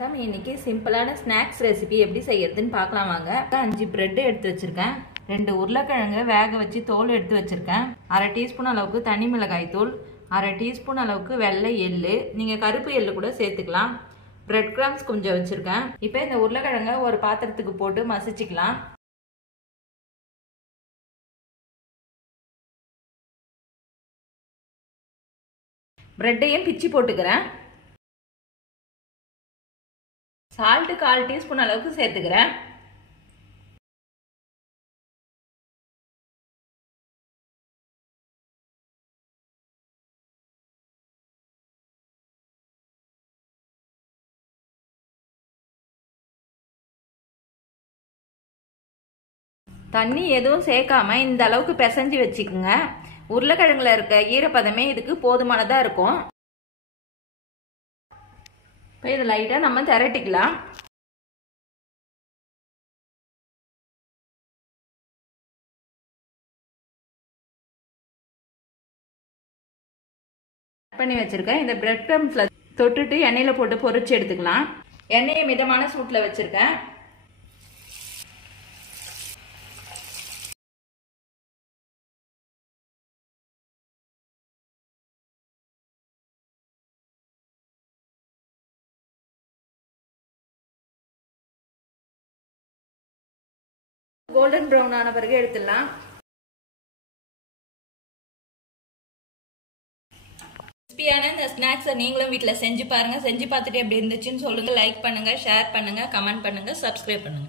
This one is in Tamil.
வணக்கம். இன்னைக்கு சிம்பிளான ஸ்நாக்ஸ் ரெசிபி எப்படி செய்யறதுன்னு பார்க்கலாம் வாங்க. 5 பிரெட் எடுத்து வச்சிருக்கேன். 2 உருளைக்கிழங்கு வேக வச்சு தோல் எடுத்து வச்சிருக்கேன். 1/2 டீஸ்பூன் அளவுக்கு தனி மிளகாய் தூள், 1/2 டீஸ்பூன் அளவுக்கு வெள்ளை எள்ளு, நீங்க கருப்பு எள்ளு கூட சேர்த்துக்கலாம். பிரெட் கிரம்ஸ் கொஞ்சம் வச்சிருக்கேன். இப்போ இந்த உருளைக்கிழங்கை ஒரு பாத்திரத்துக்கு போட்டு மசிச்சுக்கலாம். பிரெட்டையும் பிச்சு போட்டுக்கிறேன். சால்ட் 1/4 டீஸ்பூன் அளவுக்கு சேர்த்துக்கிறேன். தண்ணி எதுவும் சேர்க்காம இந்த அளவுக்கு பிசைஞ்சு வச்சுக்கோங்க. உருளைக்கிழங்குல இருக்க ஈரப்பதமே இதுக்கு போதுமானதா இருக்கும். இப்போ இதை லைட்டா நம்ம திரட்டிக்கலாம். பண்ணி வச்சிருக்கேன். இந்த பிரெட் கிரம்ஸ்ல தொட்டுட்டு எண்ணெயில போட்டு பொரிச்சு எடுத்துக்கலாம். எண்ணெயை மிதமான சூட்ல வச்சிருக்கேன். கோல்டன் ப்ரௌன் ஆன பிறகு எடுத்துடலாம். கிறிஸ்பியான இந்த ஸ்நாக்ஸை நீங்களும் வீட்டில் செஞ்சு பாருங்க. செஞ்சு பார்த்துட்டு எப்படி இருந்துச்சுன்னு சொல்லுங்க. லைக் பண்ணுங்க, ஷேர் பண்ணுங்க, கமெண்ட் பண்ணுங்க, சப்ஸ்கிரைப் பண்ணுங்க.